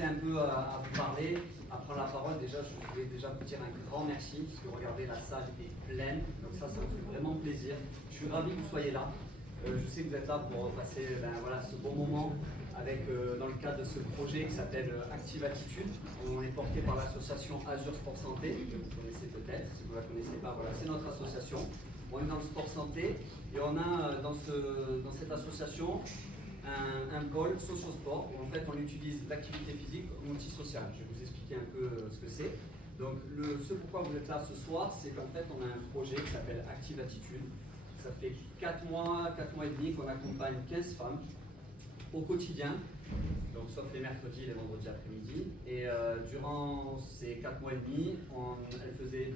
commencer un peu à vous parler, à prendre la parole, déjà, je voulais déjà vous dire un grand merci, parce que regardez, la salle est pleine, donc ça me fait vraiment plaisir. Je suis ravi que vous soyez là. Je sais que vous êtes là pour passer voilà, ce bon moment avec, dans le cadre de ce projet qui s'appelle Active Attitude. On est porté par l'association Azure Sport Santé, que vous connaissez peut-être, si vous ne la connaissez pas, voilà, c'est notre association. On est dans le sport santé et on a dans cette association un pôle socio-sport où en fait on utilise l'activité physique comme outil social. Je vais vous expliquer un peu ce que c'est. Donc ce pourquoi vous êtes là ce soir, c'est qu'en fait on a un projet qui s'appelle Active Attitude. Ça fait 4 mois et demi qu'on accompagne 15 femmes au quotidien, donc sauf les mercredis et les vendredis après-midi. Et durant ces 4 mois et demi, elles faisaient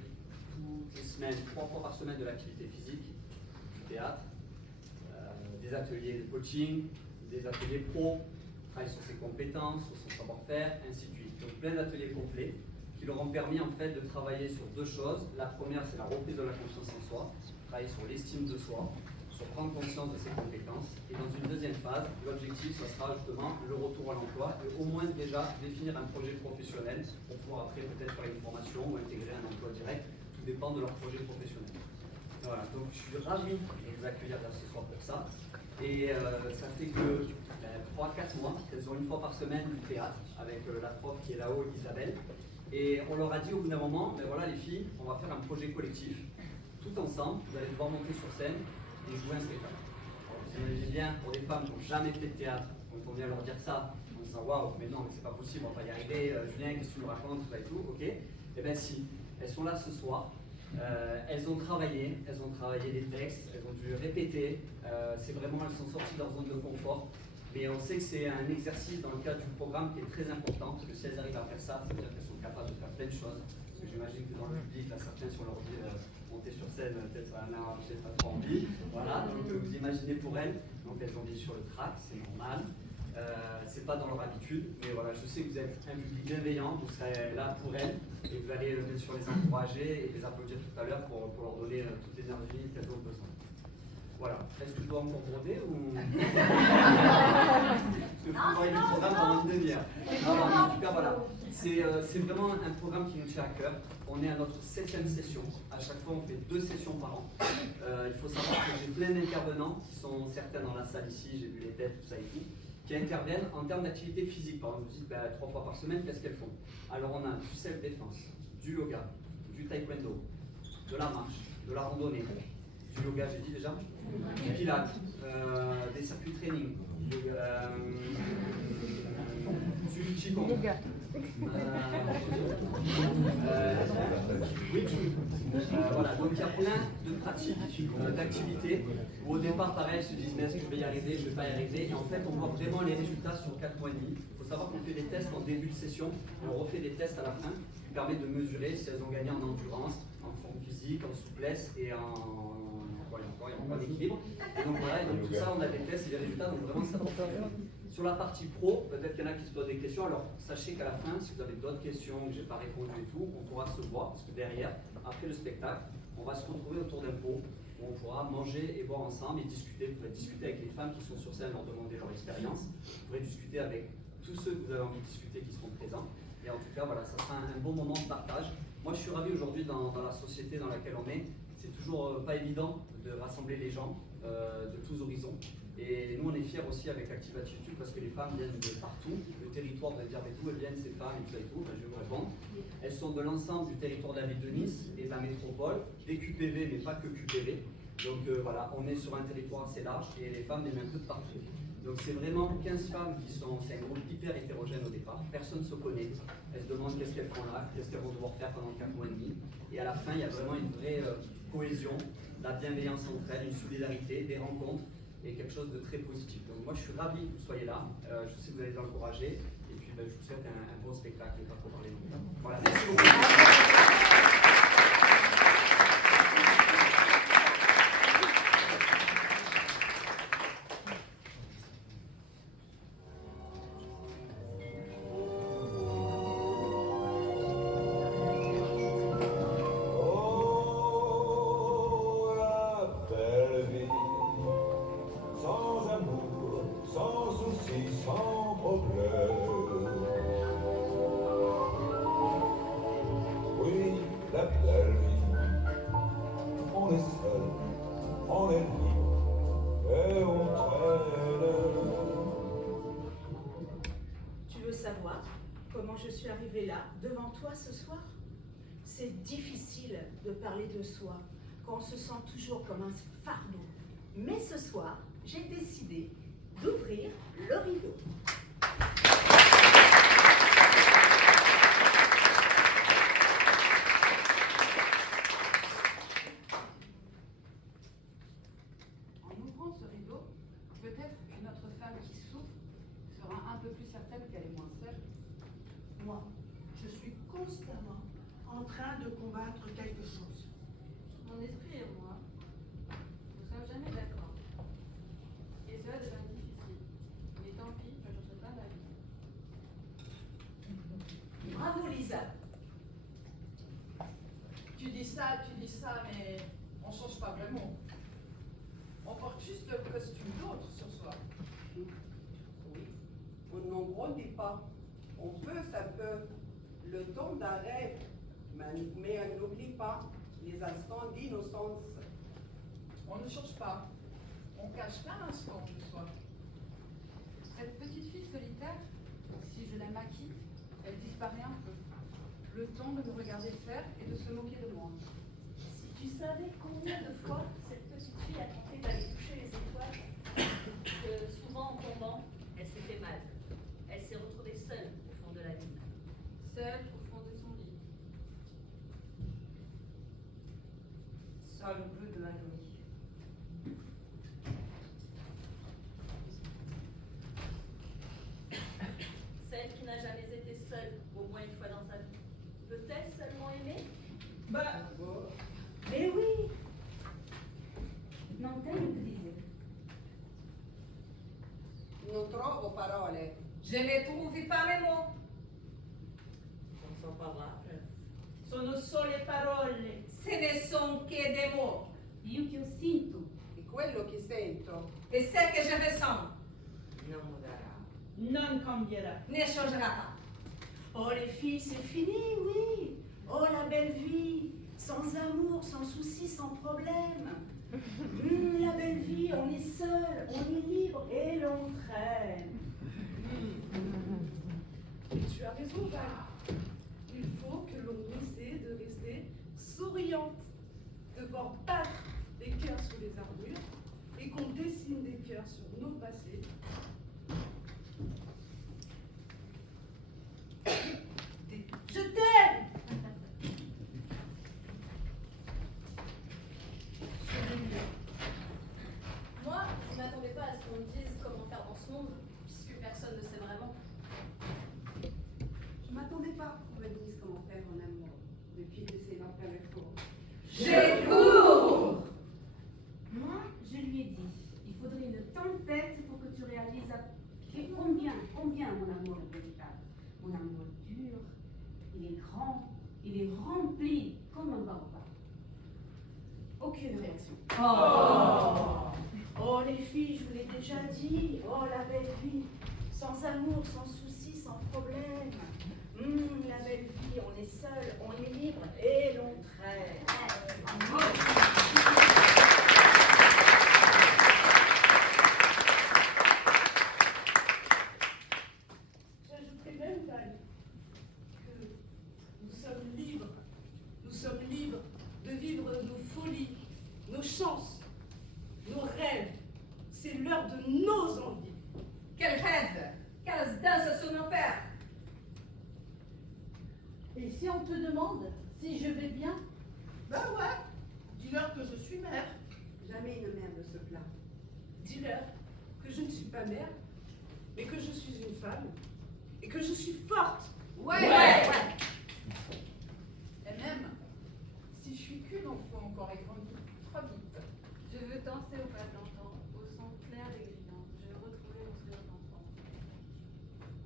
toutes les semaines, 3 fois par semaine de l'activité physique, du théâtre, des ateliers de coaching, des ateliers pro, travailler sur ses compétences, sur son savoir-faire, ainsi de suite. Donc plein d'ateliers complets qui leur ont permis en fait de travailler sur 2 choses. La première, c'est la reprise de la confiance en soi, travailler sur l'estime de soi, sur prendre conscience de ses compétences. Et dans une deuxième phase, l'objectif, ça sera justement le retour à l'emploi et au moins déjà définir un projet professionnel pour pouvoir après peut-être faire une formation ou intégrer un emploi direct. Tout dépend de leur projet professionnel. Voilà, donc je suis ravi de vous accueillir là ce soir pour ça. Et ça fait que 3-4 mois qu'elles ont une fois par semaine du théâtre avec la prof qui est là-haut, Isabelle. Et on leur a dit au bout d'un moment, ben voilà les filles, on va faire un projet collectif. Tout ensemble, vous allez devoir monter sur scène et jouer un spectacle. Alors, vous imaginez bien, pour des femmes qui n'ont jamais fait de théâtre, quand on vient leur dire ça, on se dit waouh, mais non, mais c'est pas possible, on va pas y arriver. Julien, qu'est-ce que tu nous racontes, tout ça et tout, ok. Et bien si, elles sont là ce soir. Elles ont travaillé des textes, elles ont dû répéter, c'est vraiment, elles sont sorties de leur zone de confort. Mais on sait que c'est un exercice dans le cadre du programme qui est très important, parce que si elles arrivent à faire ça, ça veut dire qu'elles sont capables de faire plein de choses. Parce que j'imagine que dans le public, là, certains sur leur vie, monter sur scène, peut-être ça n'a peut-être pas trop envie. Voilà, donc vous imaginez pour elles, donc elles ont dit sur le track, c'est normal. C'est pas dans leur habitude, mais voilà, je sais que vous êtes un public bienveillant, vous serez là pour elles et vous allez bien sûr les encourager et les applaudir tout à l'heure pour leur donner toute l'énergie qu'elles ont besoin. Voilà, est-ce que je dois encore broder ou. Parce que vous voyez le programme pendant une demi-heure. En tout cas, voilà, c'est vraiment un programme qui nous tient à cœur. On est à notre 7e session. À chaque fois, on fait 2 sessions par an. Il faut savoir que j'ai plein d'intervenants qui sont certains dans la salle ici, j'ai vu les têtes, tout ça et tout, qui interviennent en termes d'activité physique. Par exemple, vous dites 3 fois par semaine, qu'est-ce qu'elles font? Alors, on a du self-défense, du yoga, du taekwondo, de la marche, de la randonnée, du yoga, j'ai dit déjà, du pilates, des circuits training, du qigong. Voilà, donc il y a plein de pratiques, d'activités où au départ, pareil, elles se disent mais est-ce que je vais y arriver, je ne vais pas y arriver. Et en fait, on voit vraiment les résultats sur 4 mois et demi. Il faut savoir qu'on fait des tests en début de session et on refait des tests à la fin qui permettent de mesurer si elles ont gagné en endurance, en forme physique, en souplesse et en équilibre. Et donc voilà, et donc tout ça, on a des tests et des résultats, donc vraiment ça. Sur la partie pro, peut-être qu'il y en a qui se posent des questions, alors sachez qu'à la fin, si vous avez d'autres questions que je n'ai pas répondu et tout, on pourra se voir, parce que derrière, après le spectacle, on va se retrouver autour d'un pot, où on pourra manger et boire ensemble et discuter. Vous pourrez discuter avec les femmes qui sont sur scène, leur demander leur expérience. Vous pourrez discuter avec tous ceux que vous avez envie de discuter qui seront présents. Et en tout cas, voilà, ça sera un bon moment de partage. Moi, je suis ravi aujourd'hui dans la société dans laquelle on est. C'est toujours pas évident de rassembler les gens de tous horizons. Et nous, on est fiers aussi avec Active Attitude parce que les femmes viennent de partout. Le territoire va dire, mais d'où elles viennent ces femmes et tout et tout. Ben, je vais vous répondre. Elles sont de l'ensemble du territoire de la ville de Nice et de la métropole, des QPV, mais pas que QPV. Donc voilà, on est sur un territoire assez large et les femmes viennent un peu de partout. Donc c'est vraiment 15 femmes qui sont, c'est un groupe hyper hétérogène au départ, personne ne se connaît, elles se demandent qu'est-ce qu'elles font là, qu'est-ce qu'elles vont devoir faire pendant 4 mois et demi. Et à la fin, il y a vraiment une vraie cohésion, de la bienveillance entre elles, une solidarité, des rencontres et quelque chose de très positif. Donc moi je suis ravi que vous soyez là, je sais que vous allez les encourager et puis je vous souhaite un bon spectacle et pas trop parler longtemps. Voilà, merci beaucoup. savoir comment je suis arrivée là, devant toi ce soir? C'est difficile de parler de soi quand on se sent toujours comme un fardeau. Mais ce soir, j'ai décidé d'ouvrir le rideau. En ouvrant ce rideau, peut-être qu'une autre femme qui souffre sera un peu plus certaine qu'elle est moins seule. Moi, je suis constamment en train de combattre quelque chose. Mon esprit et moi ne sommes jamais d'accord. Et cela devient difficile. Mais tant pis, je ne change pas ma vie. Bravo Lisa. Tu dis ça, mais on change pas vraiment. On porte juste le costume d'autre sur soi. Oui, on n'en grandit pas. On peut, ça peut. Le temps d'un rêve, mais on n'oublie pas les instants d'innocence. On ne change pas. On cache qu'un instant de soi. Cette petite fille solitaire, si je la maquille, elle disparaît un peu. Le temps de me regarder faire et de se moquer de moi. Si tu savais combien de fois cette petite fille a tenté d'aller toucher les étoiles, Que souvent en tombant, elle s'est fait mal. Elle s'est retrouvée seule au fond de la ville. Seule au fond de son lit. Seule au bleu de la nuit. Celle qui n'a jamais été seule, au moins une fois dans sa vie. Peut-elle seulement aimer? mais oui, Montaigne le disait. Non trovo parole. Je ne trouve pas mes mots. Non sono parole. sono sole parole. Ce ne sont que des mots. E o que eu sinto E quello che sento Et ce que je ressens Non mudará. Non cambierà. ne changera pas. Oh les filles, c'est fini, oui. Oh la belle vie, sans amour, sans souci, sans problème. La belle vie, on est seul, on est libre et l'on traîne. Tu as raison, Val. Il faut que l'on essaie de rester souriante, de voir battre les cœurs sous les armures et qu'on dessine des cœurs sur nos passés. Je t'aime. Moi, je ne m'attendais pas à ce qu'on me dise comment faire dans ce monde, puisque personne ne sait vraiment. Je ne m'attendais pas qu'on me dise comment faire en amour depuis que c'est l'enfer le cours. Je cours. Moi, je lui ai dit, il faudrait une tempête pour que tu réalises combien mon amour est véritable. Mon amour est dur, il est grand, il est rempli comme un baobab. Aucune réaction. Oh les filles, je vous l'ai déjà dit. Oh la belle vie, sans amour, sans souci, sans problème. La belle vie, on est seul, on est libre et l'on traîne. J'ajouterai même, Val, que nous sommes libres. Nous sommes libres de vivre nos folies, nos chances, nos rêves. C'est l'heure de nos envies. Quel rêve, quelles danses sur nos pères. Et si on te demande si je vais bien? Ben ouais, dis-leur que je suis mère. Jamais une mère ne se plaint. Dis-leur que je ne suis pas mère, mais que je suis une femme et que je suis forte. Ouais. Et même, si je suis qu'une enfant encore et grandie trop vite. Je veux danser au pas d'antan, au son clair et brillant. Je veux retrouver mon sourire d'enfant.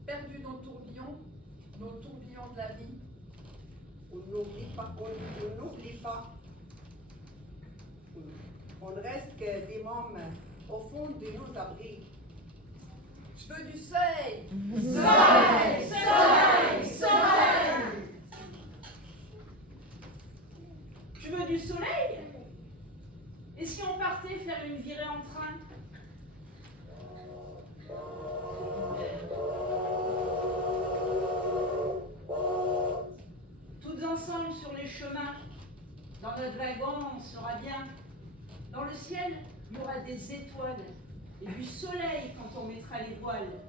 Perdu dans le tourbillon de la vie. on n'oublie pas. On reste que des mômes au fond de nos abris. Je veux du soleil. Soleil, soleil, soleil. Tu veux du soleil? Et si on partait faire une virée en train? notre wagon, on sera bien. Dans le ciel, il y aura des étoiles et du soleil quand on mettra les voiles.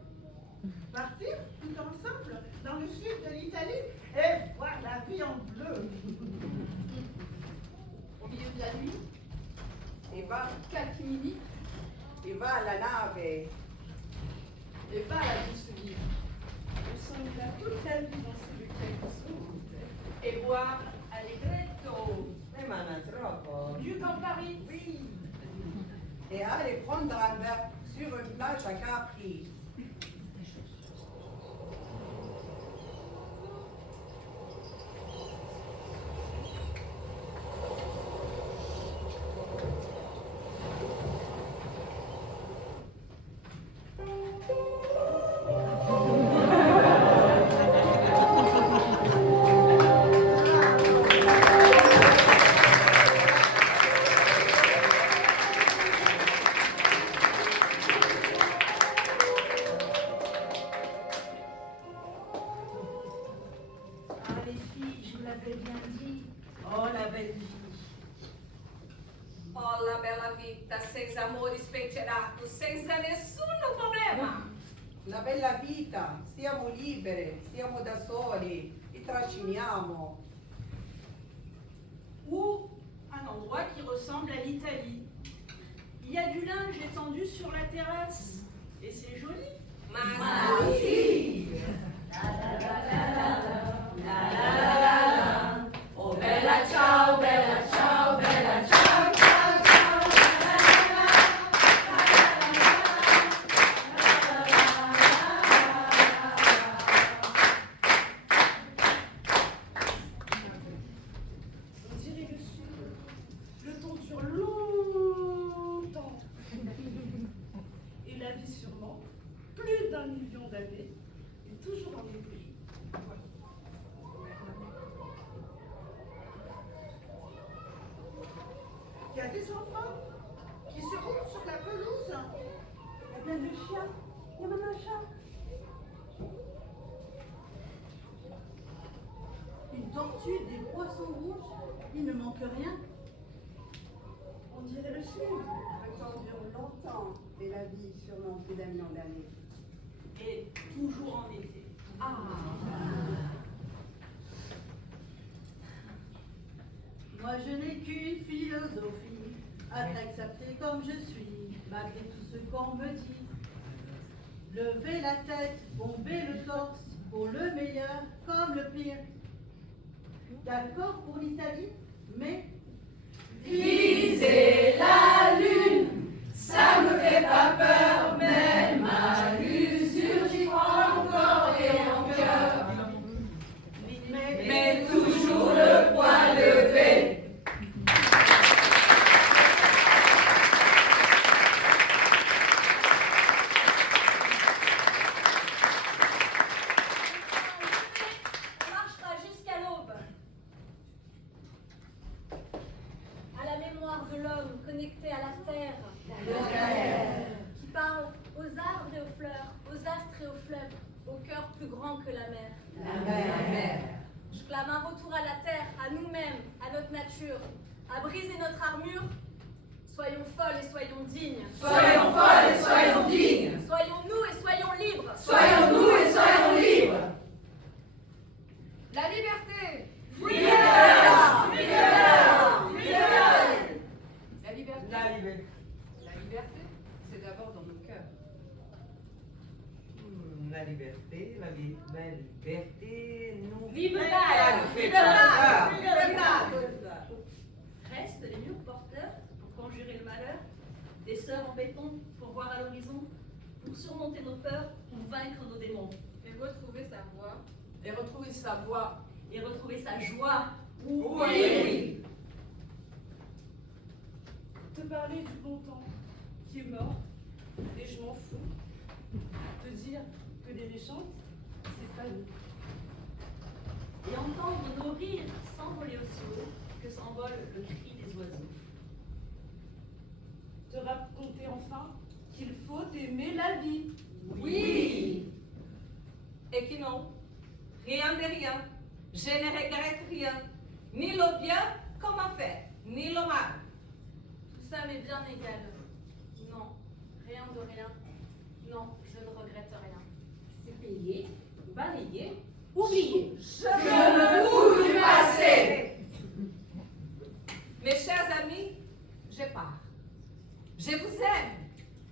Partir tout ensemble dans le sud de l'Italie et voir la vie en bleu. Au milieu de la nuit, E va, Calcimini, e va alla nave. Et va la douce vie. On s'ennuie toute la vie dans ce week-end douce. Et boire Allegretto, Ma troppo. du Campari, oui. E aller prendre un verre sur une plage à Capri. Ah les filles, je vous l'avais bien dit. Oh la belle vie. Oh, la bella vita, senza amori spensierati, senza nessun problema. La bella vita, siamo libere, siamo da soli, li trasciniamo. Ou un endroit qui ressemble à l'Italie. Il y a du linge étendu sur la terrasse. Et c'est joli. Ma sì. Oh bella ciao, bella ciao, bella ciao, ciao, ciao. On dirait le sud. Le temps dure longtemps. Et la vie sûrement, plus d'1 million d'années, est toujours en ébullition. Il y a des enfants qui se roulent sur la pelouse. Il y a plein de chiens. Il y a même un chat. Une tortue, des poissons rouges. Il ne manque rien. On dirait le sud. Le temps dure longtemps et la vie sûrement plus d'1 million d'années. Et toujours en été. Moi je n'ai qu'une philosophie, à t'accepter comme je suis, malgré tout ce qu'on me dit. Lever la tête, bomber le torse, pour le meilleur comme le pire. D'accord pour l'Italie, mais Viser la lune, ça me fait pas peur, mais ma l'usure, j'y crois encore et en cœur. Mais toujours le poing levé. On marchera jusqu'à l'aube. À la mémoire de l'homme connecté à la terre. Qui parle aux arbres et aux fleurs, aux astres et aux fleuves, au cœur plus grand que la mer. Je clame un retour à la terre, à nous-mêmes, à notre nature, à briser notre armure. Soyons folles et soyons dignes. Soyons folles et soyons dignes. Soyons-nous et soyons libres. Soyons-nous et soyons libres. la liberté. Freedom! Freedom! Freedom! La liberté. La liberté. La liberté, c'est d'abord dans nos cœurs. La liberté, la liberté nous Libertà! fait Libertà! peur. Restent les murs porteurs pour conjurer le malheur, des sœurs en béton pour voir à l'horizon, pour surmonter nos peurs, pour vaincre nos démons. Et retrouver sa voix. Et retrouver sa voix. Et retrouver sa joie. Oui. Te parler du bon temps qui est mort, et je m'en fous. Te dire que les méchantes, c'est pas nous. Et entendre nos rires s'envoler aussi haut que s'envole le cri des oiseaux. Te raconter enfin qu'il faut aimer la vie. Oui. Et que non, rien de rien. Je ne regrette rien. Ni le bien, Comment faire? Ni le mal. Tout ça m'est bien égal. Non, rien de rien. Non, je ne regrette rien. C'est payé, balayé, oublié. Je me fous du passé. Mes chers amis, je pars. Je vous aime,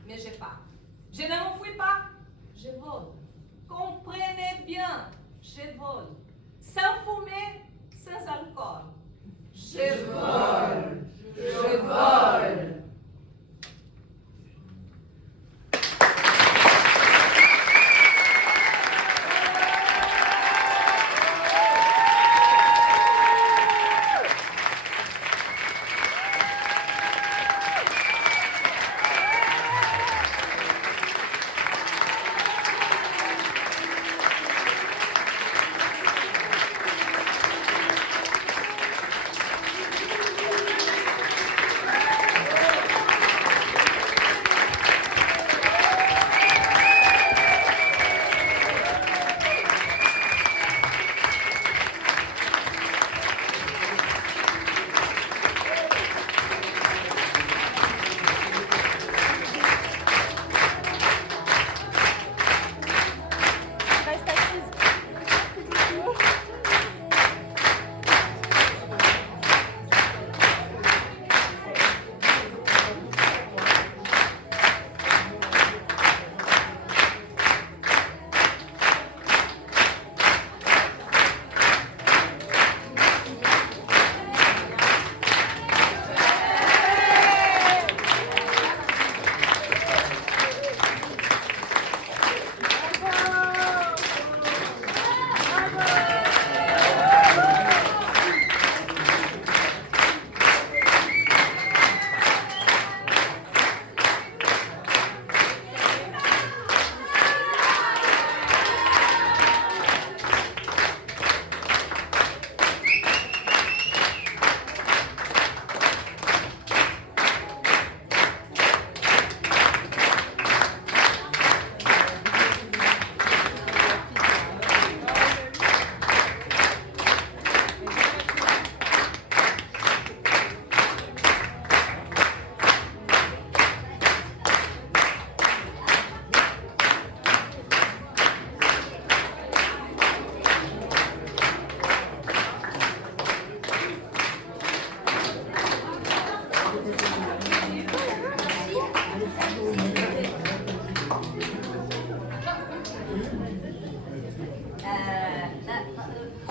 mais je pars. Je ne m'enfuis pas, je vole. Comprenez bien, je vole. Sans fumée, sans alcool. Je vole. Je vole.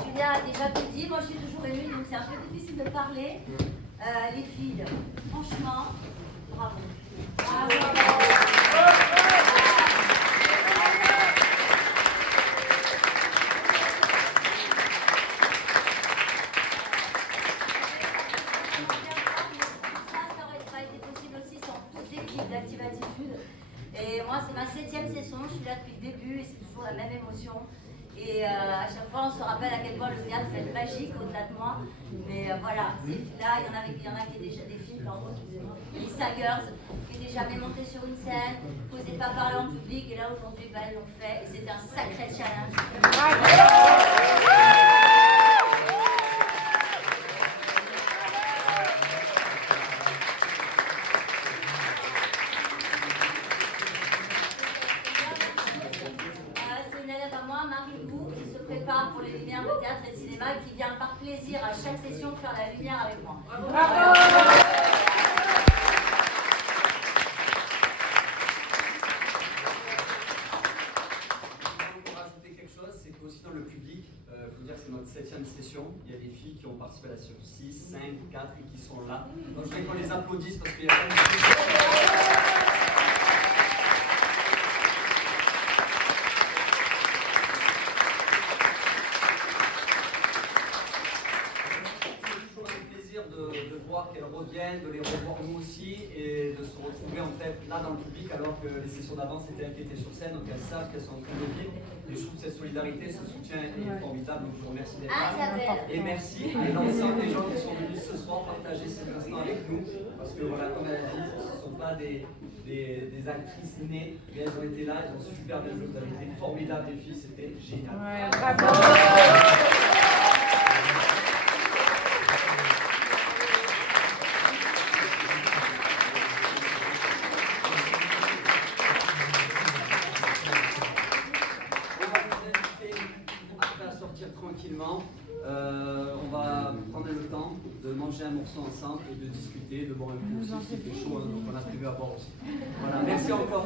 Julia a déjà tout dit, moi je suis toujours émue, donc c'est un peu difficile de parler. Les filles, franchement, bravo. Ça aurait pas été possible aussi sans toute l'équipe d'Active Attitude. Et moi, c'est ma 7e session, je suis là depuis le début et c'est toujours la même émotion. Et à chaque fois, on se rappelle à quel point le théâtre peut être magique au-delà de moi. Mais voilà, ces filles-là, il y en a qui déjà des filles, pardon, excusez-moi, Lisa Girls, qui n'étaient jamais montées sur une scène, qui n'osaient pas parler en public, et là aujourd'hui, elles l'ont fait, et c'était un sacré challenge. Pour les lumières de théâtre et de cinéma et qui vient par plaisir à chaque session faire la lumière avec moi. Bravo. Pour rajouter quelque chose, c'est qu'aussi dans le public, il faut dire que c'est notre 7e session, il y a des filles qui ont participé à la session 6, 5, 4 et qui sont là. Donc je voudrais qu'on les applaudisse parce qu'il y a plein de de voir qu'elles reviennent, de les revoir nous aussi et de se retrouver en fait là dans le public alors que les sessions d'avant c'était elles qui étaient sur scène, donc elles savent qu'elles sont en train de vivre. Et je trouve que cette solidarité, ce soutien est formidable, donc je vous remercie d'être là. Et merci et l'ensemble des gens qui sont venus ce soir partager cet instant avec nous, parce que voilà, comme elle a dit, ce ne sont pas des actrices nées, mais elles ont été là, elles ont super bien joué, vous avez été formidables les filles, c'était génial. Ouais, bravo. manger un morceau ensemble et de discuter, de boire un coup aussi, parce qu'il fait chaud, hein, donc on a prévu à boire aussi. Voilà, merci encore.